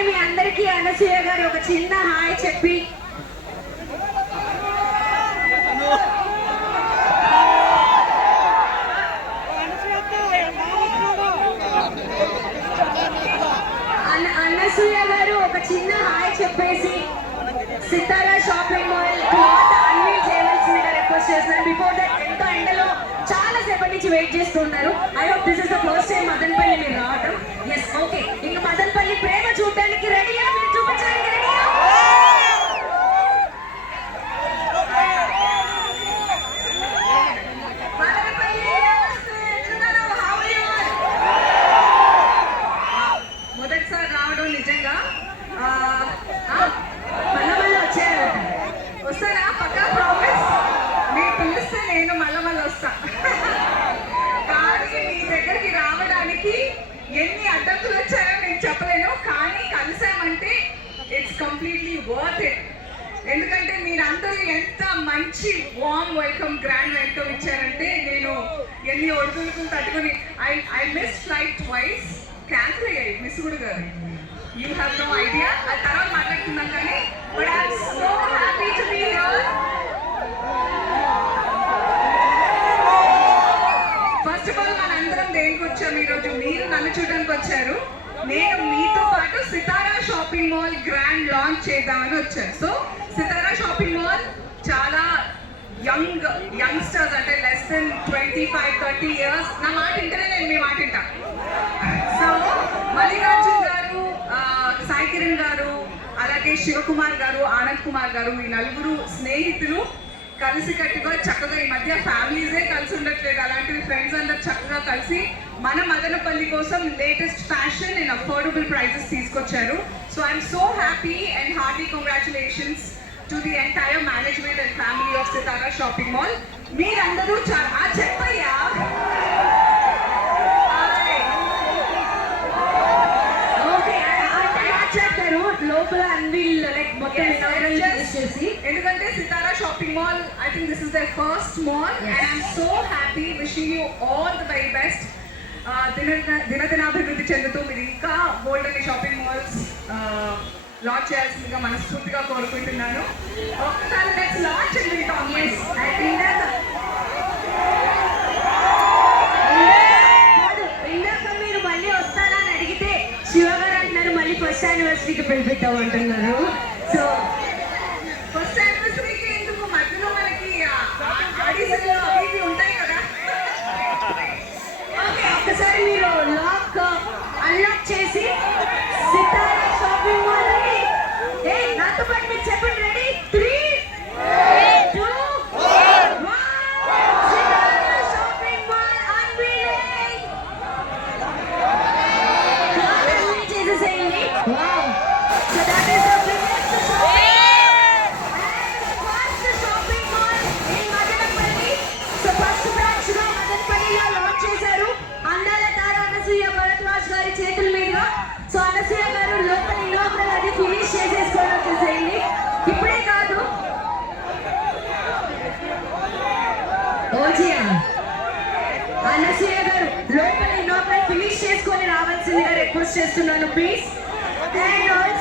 ఒకసారి మీ అందరికీ అనసూయ గారు ఒక చిన్న హాయ్ చెప్పి. అన్న- అనసూయ గారు ఒక చిన్న హాయ్ చెప్పేసి సితారా షాపింగ్ మాల్ క్లాత్ అన్ని చేయవలసిందిగా రిక్వెస్ట్ చేస్తున్నారు. బిఫోర్ దట్ ఎంతో ఎండలో చాలా సేపటి నుంచి వెయిట్ చేస్తున్నారు I hope this is the first time Madanapalle మీరు రావటం. ఎస్ ఓకే ఇంకా రావడానికి ఎన్ని అడ్డంకులు వచ్చాయో నేను చెప్పలేను కానీ కలిసామంటే ఇట్స్ కంప్లీట్లీ వర్త్ ఇట్ ఎందుకంటే మీరందరూ ఎంత మంచి వామ్ వెల్కమ్ గ్రాండ్ వెల్కమ్ ఇచ్చారంటే నేను ఎన్ని ఒడుకులు తట్టుకుని I I miss flight twice cancel అయ్యాయి మిస్ కూడా గారు యూ హ్యావ్ నో ఐడియా ఆ తర్వాత మాట్లాడుతున్నాం కానీ but I'm so happy to be here first of all మనందరం దేనికి వచ్చాము ఈరోజు చూడడానికి వచ్చారు. నేను మీతో పాటు Sitara shopping mall grand launch చేద్దామని వచ్చాను. సో సితారా షాపింగ్ మాల్ చాలా యంగ్ యంగ్స్టర్స్ అంటే less than twenty five thirty years నా మాట వింటేనే నేను మీ మాట వింటా. సో మల్లికార్జున్ గారు సాయి కిరణ్ గారు అలాగే శివకుమార్ గారు ఆనంద్ కుమార్ గారు ఈ నలుగురు స్నేహితులు కలిసి కట్టుగా చక్కగా ఈ మధ్య ఫ్యామిలీసే కలిసి ఉండట్లేదు. అలాంటివి ఫ్రెండ్స్ అందరు చక్కగా కలిసి మన మదనపల్లి కోసం latest fashion and affordable prices తీసుకొచ్చారు. So I'm so happy and hearty congratulations to the entire management and family of Sitara shopping mall మీరందరూ చాలా చెప్పయ్యా హాయ్. ఓకే చెప్పారు లోపల అన్వీల్ లైక్ మొత్తం చేసి ఎందుకంటే Sitara shopping mall I think this is their first mall and I'm so happy wishing you all the very best దిన దినదినాభివృద్ధి చెందుతూ మీరు ఇంకా అనే షాపింగ్ మాల్స్ లాంచ్ చేయాల్సిందిగా మనస్ఫూర్తిగా కోరుకుంటున్నాను. ఒక్కసారి next launch and will talk as ఇందాక కాదు, యానివర్సరీకి పిలిపిద్దాం అంటున్నారు సో ఫస్ట్ యానివర్సరీకి ఎందుకు మధ్యలో మనకి ఉంటాయి కదా? ఓకే ఒక్కసారి మీరు లాక్ అన్లాక్ చేసి సితారా షాపింగ్ మాల్ ఏ నాతో పాటు మీరు చెప్పండి. చేతుల మీదుగా. సో అనసూయ గారు లోపల లోపల అది ఫినిష్ చేసేసుకోవడం వచ్చేసేయండి ఇప్పుడే కాదు. అనసూయ గారు లోపల లోపల ఫినిష్ చేసుకొని రావాల్సిందిగా రిక్వెస్ట్ చేస్తున్నాను ప్లీజ్ అండ్